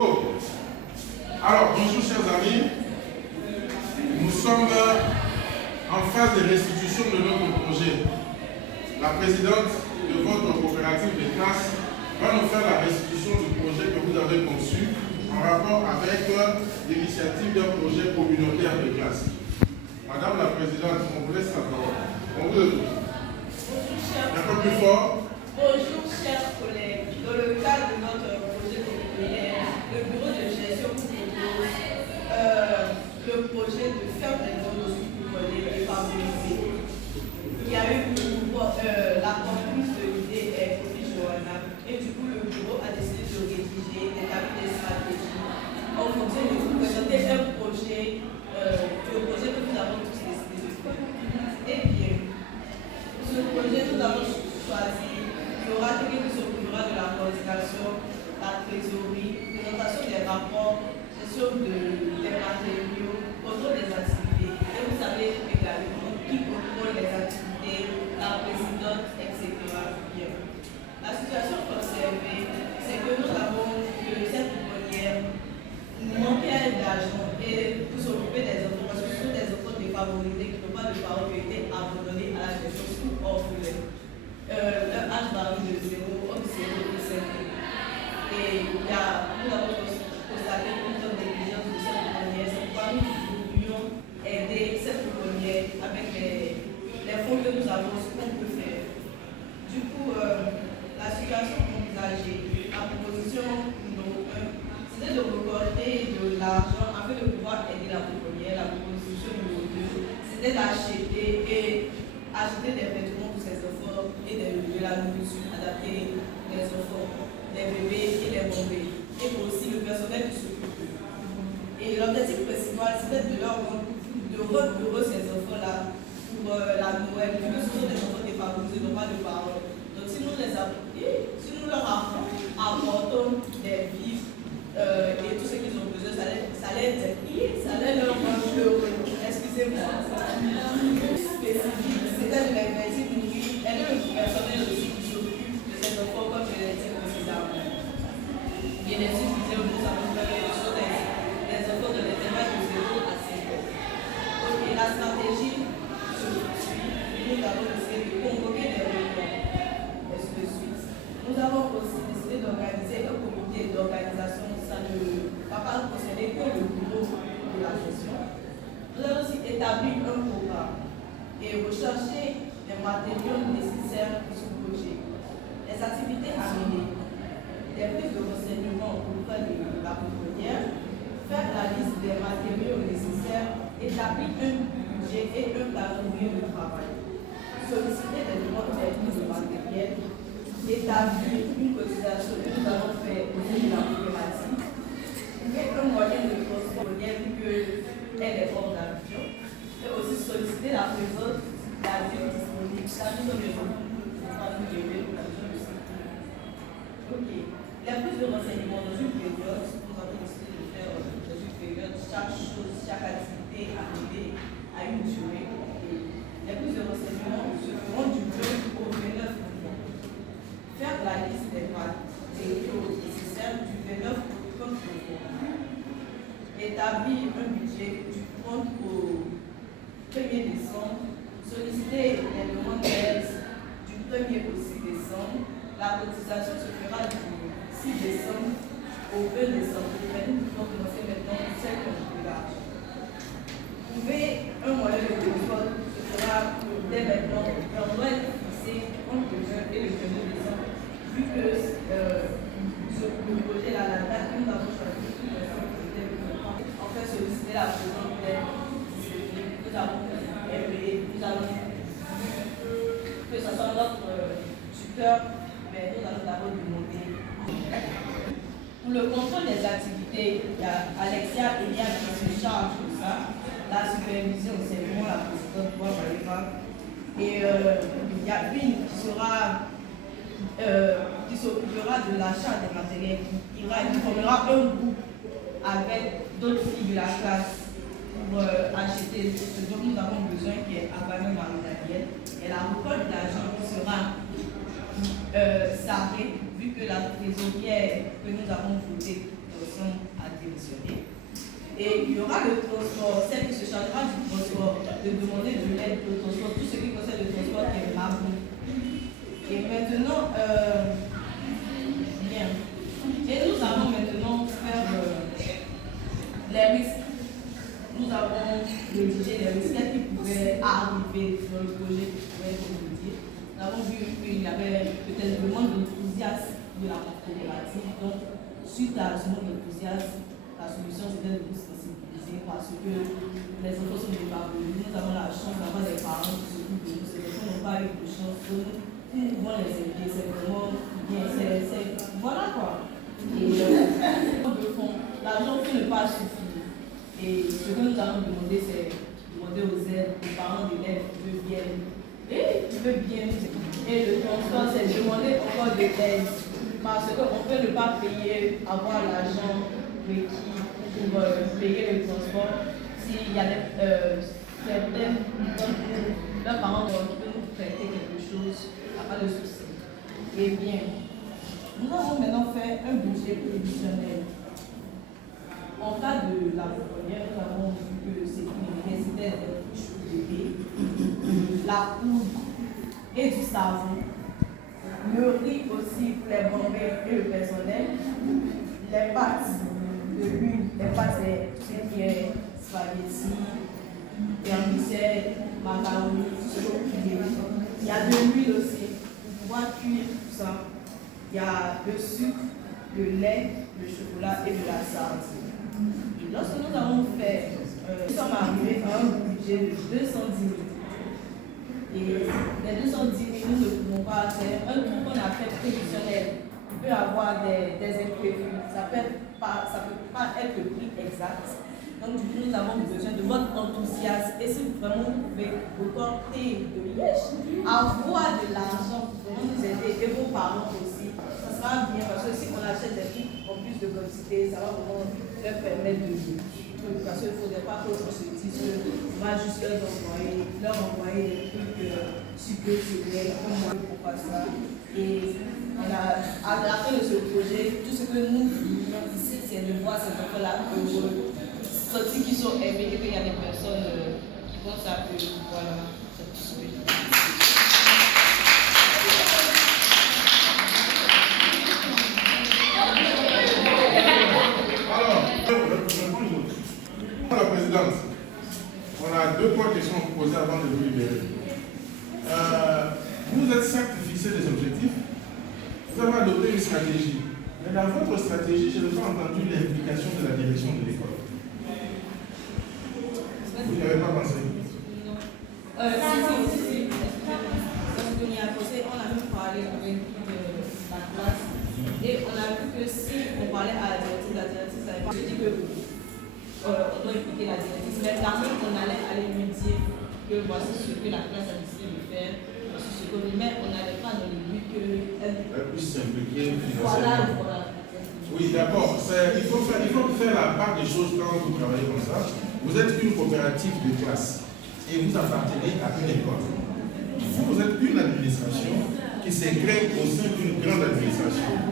Alors, bonjour chers amis, nous sommes en phase de restitution de notre projet. La présidente de votre coopérative de classe va nous faire la restitution du projet que vous avez conçu en rapport avec l'initiative d'un projet communautaire de classe. Madame la présidente, on vous laisse la parole. On vous écoute. Un peu plus fort. Bonjour chers collègues. Dans le cadre de notre projet communautaire, le bureau de gestion vous propose le projet de faire des dons pour les favoriser. Il y a eu la conférence de l'idée est Sophie Johanna et du coup le bureau a décidé de rédiger, d'établir des stratégies en fonction de vous présenter un projet, le projet que nous avons tous décidé de faire. Eh bien, ce projet nous avons choisi. Il y aura quelqu'un qui s'occupera de la coordination, la trésorerie, présentation des rapports, gestion des matériaux, contrôle des activités. Et vous savez également qui contrôle les activités, la présidente, etc. Bien. La situation conservée, c'est que nous avons que cette pouponnière nous manquait d'argent et pour s'occuper des enfants, parce que ce sont des enfants défavorisés qui n'ont pas de parents qui ont été abandonnés à la gestion sous orphelins. Le H varie de 0, entre 0 et 5. Et nous avons constaté une grande négligence de cette pouponnière. C'est pourquoi nous voulions aider cette pouponnière avec les fonds que nous avons, ce qu'on peut faire. Du coup, la situation envisagée, la proposition numéro 1, c'était de récolter de l'argent afin de pouvoir aider la pouponnière. La proposition numéro 2, c'était d'acheter des vêtements pour ces enfants et de la nourriture adaptée les enfants, les bébés et les bébés, et aussi le personnel qui s'occupe d'eux. Et l'objectif principal, c'était de rendre heureux ces enfants-là pour la Noël, vu que ce sont des enfants défavorisés, n'ont pas de parole. Donc si nous leur apportons des vivres et tout ce qu'ils ont besoin, ça allait leur rendre heureux. Excusez-moi. Spécifique, c'était de l'investir nourrir, aider le personnel aussi qui s'occupe de ces enfants comme je l'ai dit précédemment. Bien sûr, nous avons fait des enfants de l'intervalle de 0 à 5 ans. Ok, la stratégie se poursuit. Nous avons décidé de convoquer des réunions. Ainsi de suite. Nous avons aussi décidé d'organiser un comité d'organisation. Ça ne va pas concerner que le bureau de la gestion. Nous avons aussi établi un programme et rechercher les matériaux nécessaires pour ce projet. Les activités à mener, des prises de renseignements auprès de la pouponnière, faire la liste des matériaux nécessaires, établir un budget et un calendrier de travail, solliciter des demandes techniques de matériel, établir une cotisation que nous avons fait au niveau de la coopérative, trouver un moyen de transport vu qu'elle est hors d'avion, et aussi solliciter la présence d'avions disponibles. Ça nous donne le temps pour nous aider pour la zone de sécurité. Ok. La prise de renseignements dans une période, nous avons décidé de faire dans une période chaque chose, chaque activité arrivée à une durée. Les prises de renseignements se feront du 2 au 29 novembre. Faire la liste des matériaux nécessaires du 29 au 30 novembre. Établir un budget du 30 au 1er décembre, solliciter les demandes d'aide du 1er au 6 décembre. La cotisation se fera du 6 décembre au 20 décembre. Mais nous pouvons commencer maintenant celle que je l'argent. Trouver un moyen de transport se fera dès maintenant. On doit être fixé entre le 20 et le 22 décembre, vu que le projet, la date que nous avons choisi, en fait, solliciter la présence d'aide. Nous avons que ce soit notre tuteur, mais nous allons d'abord demander. Pour le contrôle des activités, il y a Alexia et Eliane qui se chargent de ça. La supervision, c'est moi, la présidente Maëva. Et il y a une qui s'occupera de l'achat des matériels. Il formera un groupe avec d'autres filles de la classe pour acheter ce dont nous avons besoin, qui est Abana Marie-Daniel. Et la récolte d'argent sera sarrée, vu que la trésorière que nous avons votée ensemble Et il y aura le transport, celle qui se chargera du transport, de demander de l'aide au transport, tout ce qui concerne le transport est marqué. Et maintenant, bien. Et nous allons maintenant faire les risques. Nous avons rédigé les risques qui pouvaient arriver dans le projet qui pourrait être modifié. Nous avons vu qu'il y avait peut-être le manque d'enthousiasme de la coopérative. Donc, suite à ce manque d'enthousiasme, la solution c'était de vous sensibiliser parce que les enfants sont déparvenus. Nous avons la chance d'avoir des parents qui s'occupent de nous. Ces enfants n'ont pas eu de chance de nous. Nous pouvons les aider. C'est vraiment bien. Voilà quoi. Et de fond, l'argent ne pas suffire. Et ce que nous allons demander, c'est demander aux aides, aux parents d'élèves qui veulent bien. Et le transport, c'est demander encore de l'aide. Parce qu'on peut ne pas payer, avoir l'argent requis pour payer le transport. S'il y a certains leurs parents qui peuvent nous prêter quelque chose, il n'y a pas de souci. Eh bien, nous avons maintenant fait un budget prévisionnel. En cas de la première, nous avons vu que c'est une nécessité des couches pour bébé, la poudre et du savon, le riz aussi pour les bombés et le personnel, les pâtes de l'huile, les pâtes c'est tout ce qui est spaghetti, vermicelle, macaroni, il y a de l'huile aussi pour pouvoir cuire tout ça. Il y a le sucre, le lait, le chocolat et de la sardine. Et lorsque nous avons fait, nous sommes arrivés à un budget de 210 000. Et les 210 000, nous ne pouvons pas faire un truc qu'on appelle prévisionnel. Il peut y avoir des imprévus. Ça peut pas être le prix exact. Donc, du coup, nous avons besoin de votre enthousiasme. Et si vraiment vous pouvez reporter de Liège, avoir de l'argent pour nous aider et vos parents aussi, ça sera bien. Parce que si on achète des trucs en plus de quantité, ça va vraiment leur permettre de vivre. Parce qu'il ne faudrait pas qu'on se dise qu'on va juste leur envoyer des trucs superficiels, comme moi pour faire ça. Et à la fin de ce projet, tout ce que nous voulons ici, c'est de voir ces enfants-là heureux. Sortir qu'ils sont aimés et qu'il y a des personnes qui pensent à eux. Voilà, c'est tout ce que je dis. Alors, la présidente, on a 2-3 questions à vous poser avant de vous libérer. Vous êtes certes fixé des objectifs, vous avez adopté une stratégie. Mais dans votre stratégie, je n'ai pas entendu l'implication de la direction de l'école. Vous n'y avez pas pensé? Non. Si. Parce qu'on y a pensé, on a même parlé avec la classe. Et on a vu que si on parlait à la directrice n'avait pas dit que on doit écouter la directrice. Mais quand même, on allait lui dire que voici ce que la classe a décidé de faire. Mais on n'allait pas dans le but qu'elle puisse s'impliquer financièrement. Voilà. Oui, d'accord. Il faut faire la part des choses quand vous travaillez comme ça. Vous êtes une coopérative de classe et vous appartenez à une école. Vous êtes une administration qui s'est créée au sein d'une grande administration.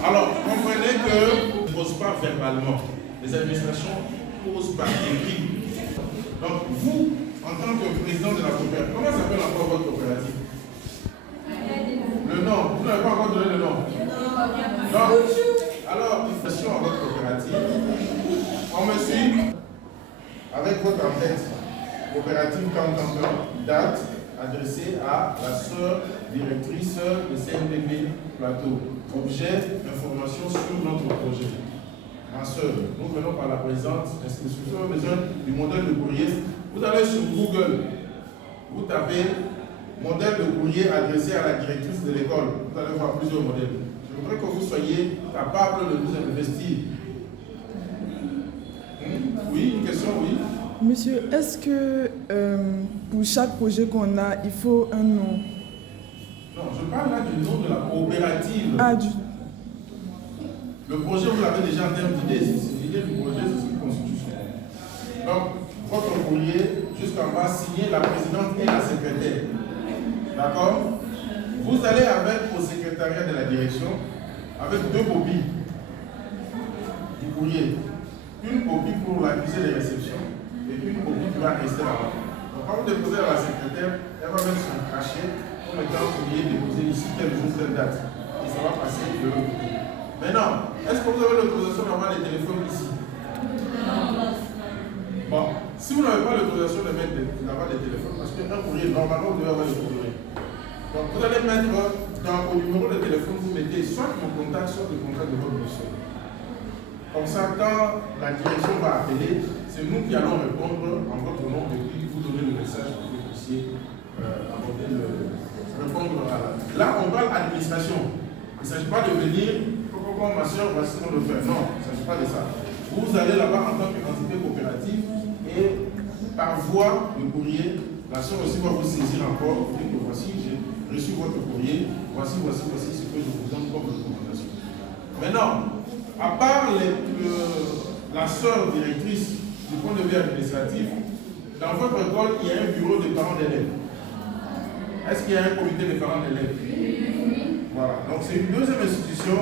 Alors, comprenez que ne pose pas verbalement. Les administrations posent par écrit. Donc, vous, en tant que président de la coopérative, comment s'appelle encore votre coopérative? Le nom, vous n'avez pas encore donné le nom. Non. Alors, une question à votre coopérative. On me suit avec votre en-tête. Coopérative Camp-Campeur, date adressée à la sœur directrice de CNDP Plateau. Objet, information sur notre projet. Ma sœur, nous venons par la présente inscription. Vous avez besoin du modèle de courrier. Vous allez sur Google, vous tapez modèle de courrier adressé à la directrice de l'école. Vous allez voir plusieurs modèles. Je voudrais que vous soyez capable de nous investir. Oui, une question, oui. Monsieur, est-ce que pour chaque projet qu'on a, il faut un nom? Non, je parle là du nom de la coopérative. Le projet, vous l'avez déjà en termes d'idées. L'idée du projet, c'est une constitution. Donc, votre courrier, jusqu'en bas, signé la présidente et la secrétaire. D'accord? Vous allez avec au secrétariat de la direction avec 2 copies du courrier. une copie pour l'accusé de réception et une copie qui va rester là-bas. Donc quand vous déposez à la secrétaire, elle va mettre son cachet comme étant courrier déposé ici tel jour, telle date. Et ça va passer de l'autre côté. Maintenant, est-ce que vous avez l'autorisation d'avoir les téléphones ici? Bon, si vous n'avez pas l'autorisation d'avoir des téléphones, parce qu'un courrier, normalement, vous devez avoir des courriers. Donc vous allez mettre au numéro de téléphone, vous mettez soit mon contact, soit le contact de votre monsieur. Comme ça, quand la direction va appeler, c'est nous qui allons répondre en votre nom et puis vous donner le message pour que vous puissiez répondre à la... Là, on parle administration. Il ne s'agit pas de venir, comment ma soeur, voici ce qu'on veut faire. Non, il ne s'agit pas de ça. Vous allez là-bas en tant qu'entité coopérative et par voie de courrier, la soeur aussi va vous saisir encore et dire que voici, j'ai reçu votre courrier, voici ce que je vous donne comme recommandation. Maintenant, à part la sœur directrice du point de vue administratif, dans votre école, il y a un bureau des parents d'élèves. Est-ce qu'il y a un comité des parents d'élèves? Voilà. Donc c'est une deuxième institution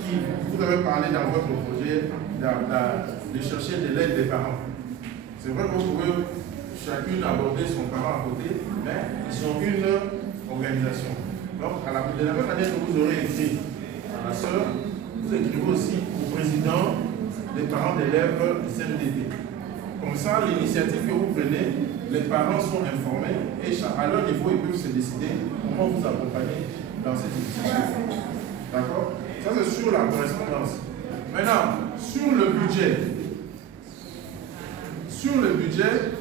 qui, vous avez parlé dans votre projet, de chercher de l'aide des parents. C'est vrai que vous pouvez chacune aborder son parent à côté, mais ils sont une organisation. Donc à la même année que vous aurez écrit à la sœur, vous écrivez aussi au président des parents d'élèves du CNDP. Comme ça, l'initiative que vous prenez, les parents sont informés et à leur niveau, ils peuvent se décider comment vous accompagner dans cette initiative. D'accord? Ça, c'est sur la correspondance. Maintenant, sur le budget. Sur le budget,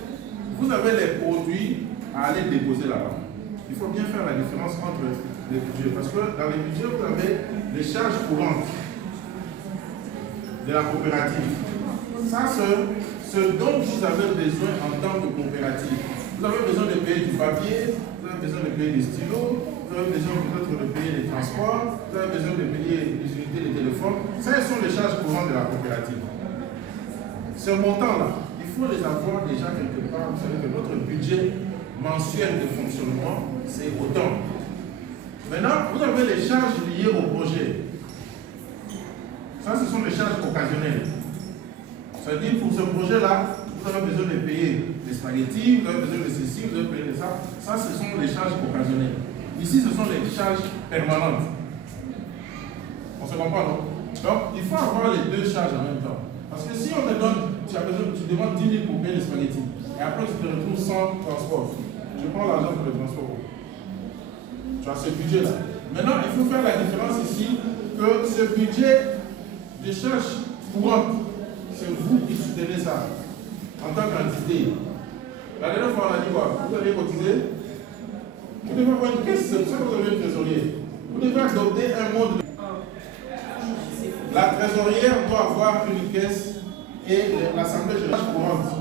vous avez les produits à aller déposer là-bas. Il faut bien faire la différence entre les budgets. Parce que dans les budgets, vous avez les charges courantes de la coopérative. Ça, ce dont vous avez besoin en tant que coopérative. Vous avez besoin de payer du papier, vous avez besoin de payer des stylos, vous avez besoin peut-être de payer les transports, vous avez besoin de payer les unités de téléphone. Ça, ce sont les charges courantes de la coopérative. Ce montant-là, il faut les avoir déjà quelque part. Vous savez que notre budget mensuel de fonctionnement, c'est autant. Maintenant, vous avez les charges liées au projet. Ça, ce sont les charges occasionnelles. C'est-à-dire, pour ce projet-là, vous avez besoin de payer des spaghettis, vous avez besoin de ceci, vous avez besoin de ça. Ça, ce sont les charges occasionnelles. Ici, ce sont les charges permanentes. On se comprend, non? Donc, il faut avoir les deux charges en même temps. Parce que si on te donne, tu demandes 10 000 pour payer les spaghettis, et après tu te retrouves sans transport. Je prends l'argent pour le transport. Tu as ce budget-là. Maintenant, il faut faire la différence ici que ce budget de charges courantes, c'est vous qui soutenez ça en tant qu'entité. La dernière fois, on a dit quoi? Vous avez cotisé? Vous devez avoir une caisse, c'est pour ça que vous avez un trésorier. Vous devez adopter un mode de... La trésorière doit avoir une caisse et l'assemblée de charges courantes.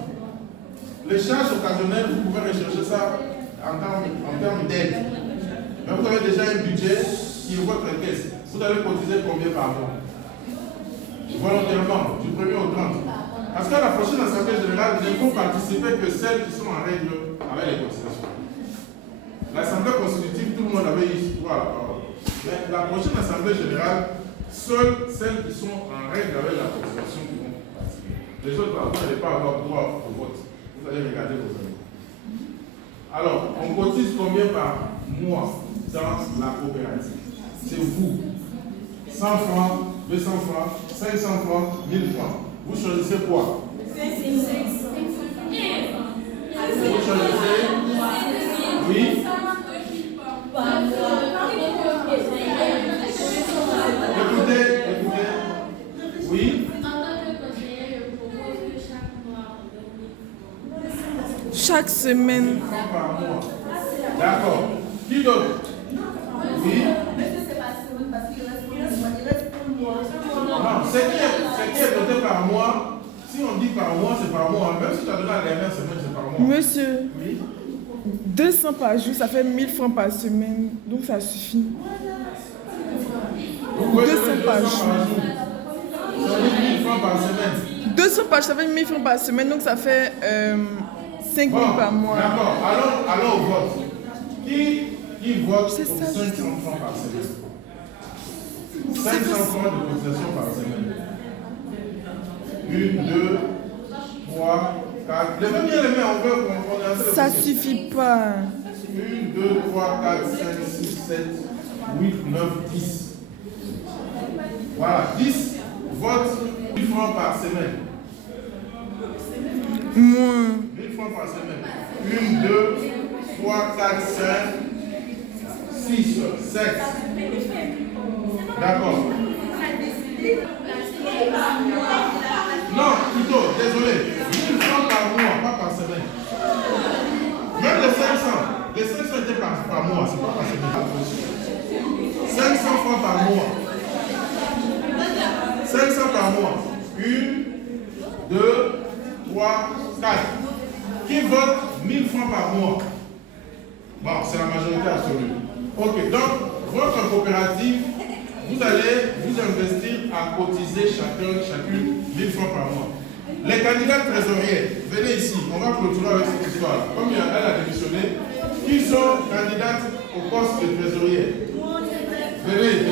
Les charges occasionnelles, vous pouvez rechercher ça en termes d'aide. Mais vous avez déjà un budget qui est votre caisse. Vous allez cotiser combien par mois? Volontairement, du 1er au 30. Parce qu'à la prochaine assemblée générale, ne vont participer que celles qui sont en règle avec les cotisations. L'assemblée constitutive, tout le monde avait eu droit à la parole. Mais la prochaine assemblée générale, seules celles qui sont en règle avec la cotisation qui vont participer. Les autres, vous n'allez pas avoir droit au vote. Vous allez regarder vos amis. Alors, on cotise combien par mois dans la coopérative? C'est vous. 100 francs, 200 francs, 500 francs, 1000 francs. Vous choisissez quoi? Vous choisissez? Oui? Écoutez. Oui? Chaque semaine. Par mois. D'accord. Qui d'autre? Oui? Non, ce qui est doté par mois, si on dit par mois, c'est par mois. Même si tu as donné la dernière semaine, c'est par mois. Monsieur, oui? 200 par jour, ça fait 1000 francs par semaine. Donc ça suffit. 200 par jour. Ça fait 1000 francs par semaine. 200 par jour, ça fait 1000 francs par semaine. Donc ça fait 5000 par mois. D'accord, allons au vote. Qui vote pour 500 francs par semaine? 500 francs de cotisation par semaine. 1, 2, 3, 4. Levez bien les mains, on veut qu'on est en train de Ça voter. suffit pas. 1, 2, 3, 4, 5, 6, 7, 8, 9, 10. Voilà, 10 votes 1000 francs par semaine. Moins. 1000 francs par semaine. 1, 2, 3, 4, 5, 6, 7. D'accord. Non, plutôt, désolé. 1000 francs par mois, pas par semaine. Même les 500. Les 500 étaient par mois, c'est pas par semaine. 500 francs par mois. 500 par mois. 1, 2, 3, 4. Qui vote 1000 francs par mois? Bon, c'est la majorité absolue. Ok, donc, votre coopérative, vous allez vous investir à cotiser chacune 1000 francs par mois. Les candidats trésoriers, venez ici, on va clôturer avec cette histoire. Comme elle a démissionné, qui sont candidates au poste de trésorier? Venez ici.